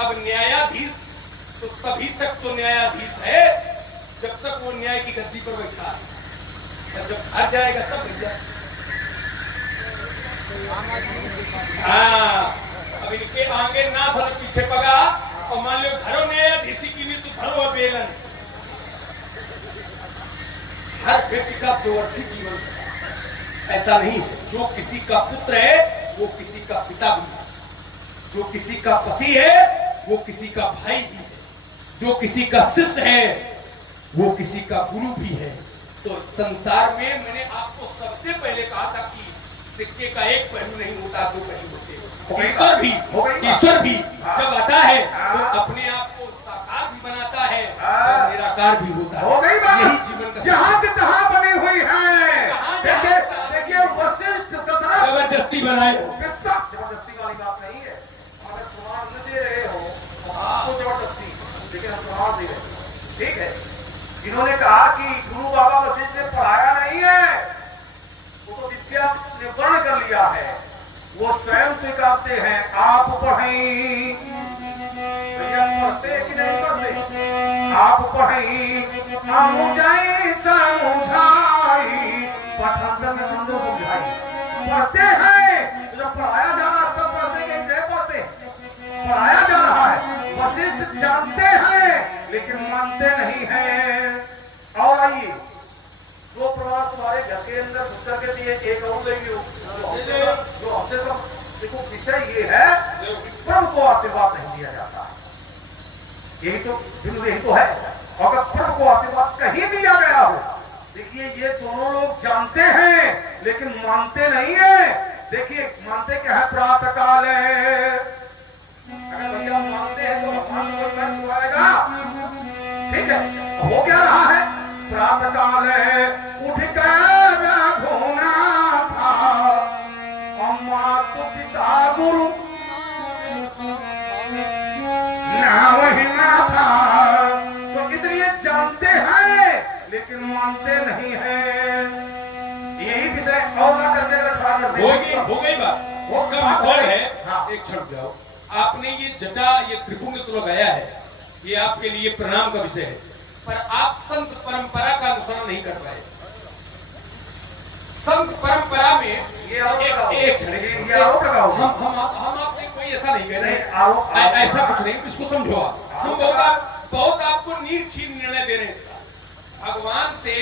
अब न्यायाधीश तो तभी तक तो न्यायाधीश है जब तक वो न्याय की गद्दी पर बैठा है, जब आ जाएगा तब भैया। हाँ, अब इनके आगे ना भर पीछे पगा और मान लो घरों न्यायाधीशी की भी तो धरो बेलन। हर व्यक्ति का व्यवस्थित जीवन ऐसा नहीं है। जो किसी का पुत्र है वो किसी का पिता भी है, जो किसी का पति है वो किसी का भाई भी है, जो किसी का शिष्य है वो किसी का गुरु भी है। तो संसार में मैंने आपको सबसे पहले कहा था कि सिक्के का एक पहलू नहीं होता, दो पहलू होते हैं। ईश्वर भी जब आता है तो अपने आप को साकार भी बनाता है और निराकार भी होता है। हो गई बात। यही जीवन का जहां की तहां बनी हुई है। देखिए वशिष्ठ दशरथ जबरदस्ती बनाए, जबरदस्ती वाली बात नहीं है। अगर प्रमाण न दे रहे हो तो आपको जबरदस्ती, लेकिन हम प्रमाण दे रहे हैं, ठीक है। इन्होंने कहा कि गुरु बाबा वशिष्ठ ने पढ़ाया नहीं है, वो तो विद्या निवर्ण कर लिया है, वो स्वयं स्वीकारते हैं। आप पढ़ें, भैया पढ़ते कि नहीं पढ़ते? आप पढ़ें आमुझाई समझाई, पठान में तुम जो समझाई पढ़ते हैं। जब पढ़ाया जा रहा तब पढ़ते, कैसे पढ़ते? पढ़ाया जा रहा है। वशिष्ठ जानते हैं लेकिन मानते नहीं हैं। और आइए दो प्रमाण तुम्हारे घर के अंदर घुस के दिए, एक और ले लो जो हमसे सब। देखो विषय ये है कि प्रभु को आशीर्वाद नहीं दिया जाता, यही तो बिंदु, यही तो है। अगर प्रभु को आशीर्वाद कहीं दिया गया हो, देखिए ये दोनों लोग जानते हैं लेकिन मानते नहीं है। देखिए मानते क्या है? प्रातः काल है। अगर भैया मानते हैं तो भगवान को क्या सिखाएगा? ठीक है, हो क्या रहा है? प्रातः काल है, उठ कर घूमना था, माता पिता गुरु ना वही ना था। तो इसलिए जानते हैं लेकिन मानते नहीं हैं। यही विषय और ना करते हो गई बात। उसका मतलब है, एक क्षण जाओ, आपने ये जटा ये त्रिपुंग तो लगाया है, ये आपके लिए प्रणाम का विषय है, पर आप संत परंपरा का अनुसरण नहीं कर पाए। संत परंपरा में एक क्षण हम आपसे कोई ऐसा नहीं कह रहे, ऐसा कुछ नहीं, इसको समझो आप। हम बहुत आपको नीरछीन निर्णय दे रहे हैं। भगवान से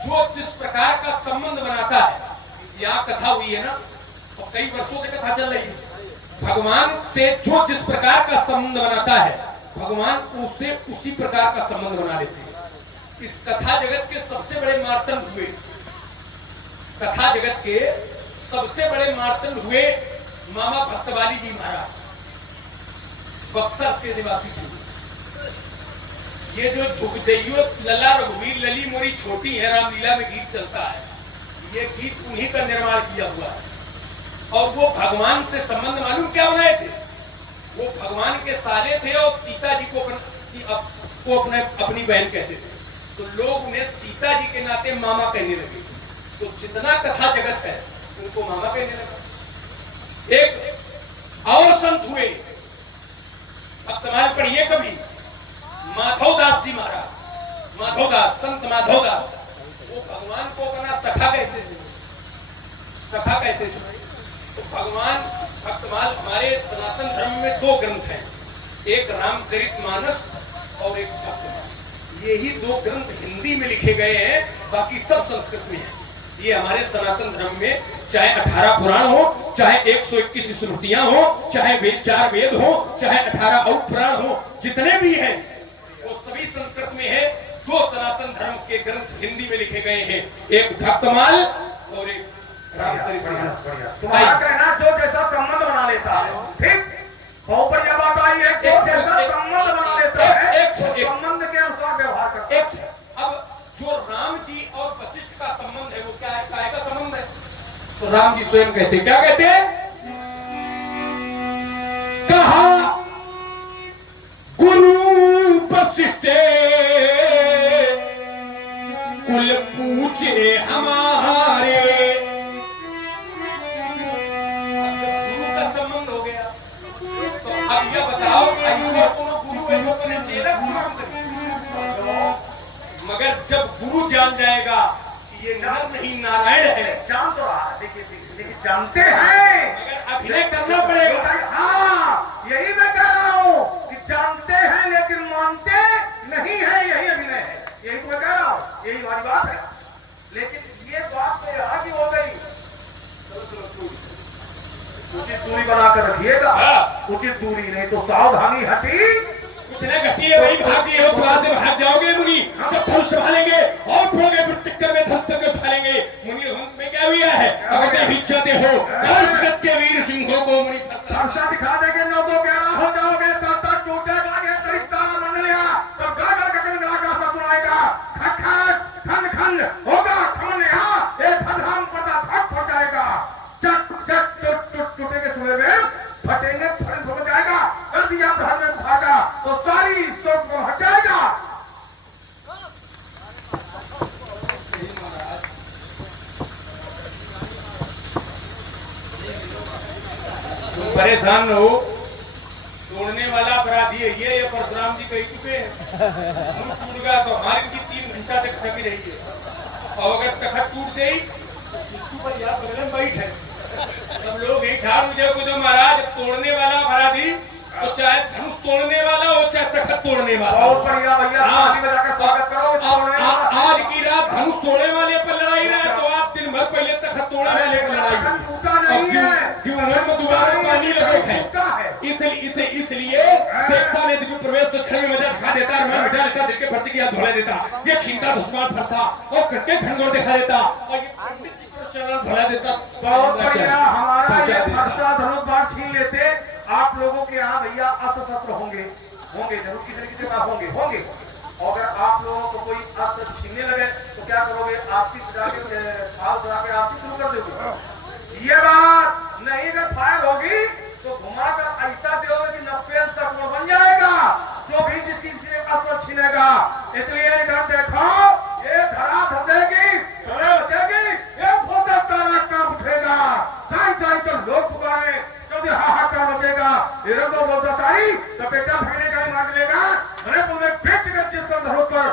जो जिस प्रकार का संबंध बनाता है, यहाँ कथा हुई है ना, और कई वर्षों से कथा चल रही है। भगवान से जो जिस प्रकार का संबंध बनाता है, भगवान उससे उसी प्रकार का संबंध बना लेते हैं। इस कथा जगत के सबसे बड़े मार्तंड हुए, कथा जगत के सबसे बड़े मार्तंड हुए मामा भक्तवाली जी महाराज, बक्सर के निवासी थे। ये जो झुकजइयो लला रघुवीर लली मोरी छोटी है रामलीला में गीत चलता है, ये गीत उन्हीं का निर्माण किया हुआ है। और वो भगवान से संबंध मालूम क्या बनाए थे? वो भगवान के साले थे और सीता जी को अपनी बहन कहते थे, तो लोग उन्हें सीता जी के नाते मामा कहने लगे। तो जितना कथा जगत है उनको मामा कहने लगा। एक और संत हुए, भक्तमाल पढ़िए कभी, माधवदास जी महाराज, माधवदास, संत माधवदास, वो भगवान को अपना सखा कहते थे, सखा कहते थे। तो भगवान भक्तमाल, हमारे सनातन धर्म में दो ग्रंथ हैं, एक रामचरितमानस और एक भक्तमाल। यही दो ग्रंथ हिंदी में लिखे गए हैं, बाकी सब संस्कृत में है। ये हमारे सनातन धर्म में चाहे 18 पुराण हो, चाहे 121 स्मृतियां हो, चाहे 4 वेद हो, चाहे 18 और पुराण हो, जितने भी हैं वो सभी संस्कृत में है। दो सनातन धर्म के ग्रंथ हिंदी में लिखे गए हैं, एक भक्तमाल और एक रामचरितमानस। तुम्हारा कहना जो जैसा संबंध बना लेता है, ठीक, बहुत बढ़िया बात आई है। जो जैसा संबंध बना लेता है वो संबंध के अनुसार व्यवहार करता है। अब जो राम जी और वशिष्ठ का संबंध है वो क्या है? काय का संबंध है? तो राम जी स्वयं कहते, क्या कहते हैं? कहा गुरु वशिष्ठ कुल पूछे हमारे। गुरु का संबंध हो गया तो अब ये बताओ ऐसे कोनो गुरु है जो अपने चेला को काम करे? मगर जब गुरु जान जाएगा कि ये नर नहीं नारायण है, जान तो रहा है, देखिए जानते हैं, मगर अभिनय करना पड़ेगा। हाँ, यही मैं कह रहा हूँ कि जानते हैं लेकिन मानते नहीं है, यही अभिनय है, यही तो मैं कह रहा हूँ, यही हमारी बात है। लेकिन ये बात तो यहाँ की हो गई, उचित दूरी बनाकर रखिएगा। उचित दूरी नहीं तो सावधानी हटी कुछ न घटी है, वही भाग लिए उस वहां से भाग जाओगे मुनि। जब धनुष संभालेंगे और थोड़े फिर चक्कर में धनुष तक उठालेंगे। मुनि हम में क्या हुआ है? अगर भी चाहते हो और जगत के वीर सिंहों को मुनि फरसा दिखा देंगे, 9 तो 11 हो जाओगे, तब तक टूटेगा ये तड़िक तारा मंडलिया, तब गड़गड़ गगन गड़ाका सा सुनाएगा, खट खट खन खन होगा खमन यहाँ, ये धड़ाम पड़ता फट फट जाएगा, चट चट टूट टूट टूटेंगे सुने में, फटेंगे फट हो जाएगा, कर दिया प्रहर में उठागा तो सारी सोच को हट जाएगा। परेशान न हो, तोड़ने वाला अपराधी है ये परशुराम जी कह चुके हैं। हम टूट गया तो हमारी की 3 घंटा तक थकी रही है, और अगर तखत टूट गई तो पर यहाँ बगल में बैठ है, सब लोग यही ठाड़ हो जाओगे। तो महाराज तोड़ने वाला अपराधी तो चाहे धनुष तोड़ने वाला हो चाहे तखत तोड़ने वाला, बहुत बढ़िया भैया, ताली बजा के स्वागत करो। आज की रात धनुष तोड़ने वाले पर लड़ाई रहे तो आप दिन भर पहले तखत तोड़ने वाले पर लड़ाई टूटा नहीं है, क्यों उन्होंने दोबारा पानी लगे हैं। इसलिए देवता ने दिव्य प्रवेश तो छल में मजा दिखा देता है, मैं मिटा देता, दिल के फर्ज किया धोला देता, ये छीनता दुश्मन फरता और करके घनघोर दिखा देता, और ये पंडित जी को चरण भला देता। बहुत बढ़िया, हमारा ये फरसा धनुष बाण छीन लेते। आप लोगों के यहाँ भैया अस्त्र शस्त्र होंगे जरूर, किसी न किसी बात होंगे। और अगर आप लोगों को कोई अस्त्र छीनने लगे तो क्या करोगे? आरती सजा के आरती शुरू कर दोगे। ये बात नहीं, अगर फायर होगी तो घुमाकर ऐसा दोगे कि 90 अंश का कुआं बन जाएगा, जो भी जिसकी अस्त्र छीनेगा। इसलिए इधर देखो, ये धरा धसेगी, गले बचेगी, ये बहुत सारा काम उठेगा, दाई से लोग पुकारे, हाहाकार मचेगा, ये रंगो बोलता सारी तो बेटा भगने का ही मार लेगा, अरे तुमने व्यक्तिगत जिस संदर्भ पर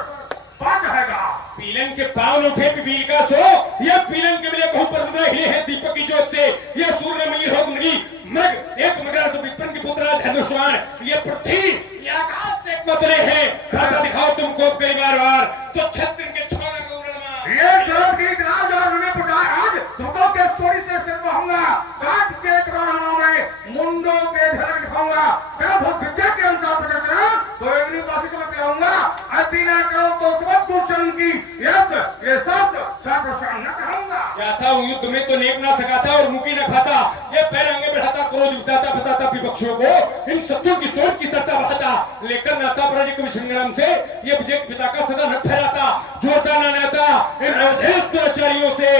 बात जाएगा। पीलन के पावन उठे पिपील का सो, ये पीलन के लिए कहूं पर हिले है दीपक की ज्योत से, ये सूर्य मई हो मुनि मृग एक मगर तो विप्रन की पुत्र धनुष्मान, ये पृथ्वी ये आकाश से मतले हैं, भाषा दिखाओ तुमको परिवार वार तो छत्र के छोड़ने को उड़मा। ये क्रोध की राज और मैंने पुटाया आज तुमको के सोड़ी से सिर बहूंगा, काट के करोड़ों में मुंडों के ढलक दिखाऊंगा, जब वो विद्या के अनुसार प्रकट करा तो अग्नि पासी को मैं पिलाऊंगा, अति ना करो तो सब दूषण की यस ये शास्त्र शास्त्र न कहूंगा। जाता हूँ युद्ध में तो नेक ना सकाता और मुकी न खाता, ये पैर आगे बढ़ाता क्रोध उठाता बताता विपक्षियों को, इन शत्रुओं की सोच की सत्ता बढ़ाता, लेकर नाता पराजय के संग्राम से ये विजय पिता का सदा न ठहराता, जोड़ता न नाता इन अवधेश दुराचारियों से